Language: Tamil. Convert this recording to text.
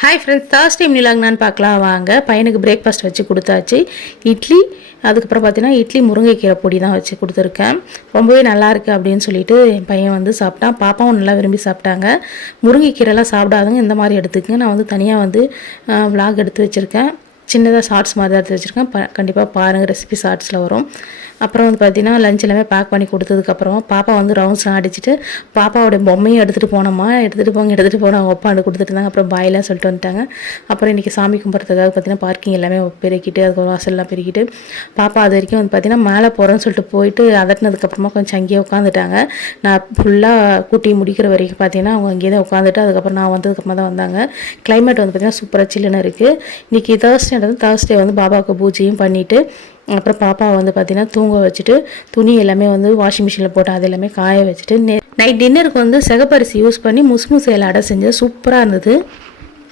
ஹாய் ஃப்ரெண்ட்ஸ், தேர்ஸ்டே மினிலாங்கன்னு பார்க்கலாம் வாங்க. பையனுக்கு பிரேக்ஃபாஸ்ட் வச்சு கொடுத்தாச்சு. இட்லி, அதுக்கப்புறம் பார்த்தீங்கன்னா இட்லி முருங்கைக்கீரை பொடி தான் வச்சு கொடுத்துருக்கேன். ரொம்பவே நல்லாயிருக்கு அப்படின்னு சொல்லிட்டு என் பையன் வந்து சாப்பிட்டான். பாப்பாவும் நல்லா விரும்பி சாப்பிட்டாங்க. முருங்கைக்கீரைலாம் சாப்பிடாதுங்க, இந்த மாதிரி எடுத்துக்கங்க. நான் வந்து தனியாக வந்து விலாக் எடுத்து வச்சுருக்கேன். சின்னதாக ஷார்ட்ஸ் மாதிரி தான் எடுத்து வச்சுருக்கேன். கண்டிப்பாக பாருங்கள், ரெசிபி ஷார்ட்ஸில் வரும். அப்புறம் வந்து பார்த்திங்கன்னா லஞ்ச் எல்லாமே பேக் பண்ணி கொடுத்ததுக்கப்புறம் பாப்பா வந்து ரவுண்ட்ஸ்லாம் அடிச்சுட்டு பாப்பாவோடைய பொம்மையும் எடுத்துகிட்டு எடுத்துகிட்டு போன அவங்க அப்பா கொடுத்துட்டு இருந்தாங்க. அப்புறம் பாயெல்லாம் சொல்லிட்டு வந்துட்டாங்க. அப்புறம் இன்றைக்கி சாமி கும்பிட்றதுக்காக பார்த்திங்கன்னா பார்க்கிங் எல்லாமே பெருக்கிட்டு அதுக்கு வாசல்லாம் பெருக்கிட்டு பாப்பா அது வரைக்கும் வந்து பார்த்திங்கன்னா மேலே போகிறேன்னு சொல்லிட்டு போயிட்டு அதட்டினதுக்கப்புறமா கொஞ்சம் அங்கேயே உட்காந்துட்டாங்க. நான் ஃபுல்லாக கூட்டி முடிக்கிற வரைக்கும் பார்த்திங்கன்னா அவங்க அங்கேயே தான் உட்காந்துட்டு அதுக்கப்புறம் நான் வந்ததுக்கப்புறமா தான் வந்தாங்க. கிளைமேட் வந்து பார்த்திங்கன்னா சூப்பராக சில்லுன்னு இருக்குது. இன்றைக்கி தேர்ஸ்டே வந்து பாபாவுக்கு பூஜையும் பண்ணிவிட்டு அப்புறம் பாப்பாவை வந்து பார்த்திங்கன்னா தூங்க வச்சுட்டு துணி எல்லாமே வந்து வாஷிங் மிஷினில் போட்டு அது எல்லாமே காய வச்சுட்டு நைட் டின்னருக்கு வந்து சிகப்பரிசி யூஸ் பண்ணி முசு இலை அடை செஞ்சு சூப்பராக இருந்தது.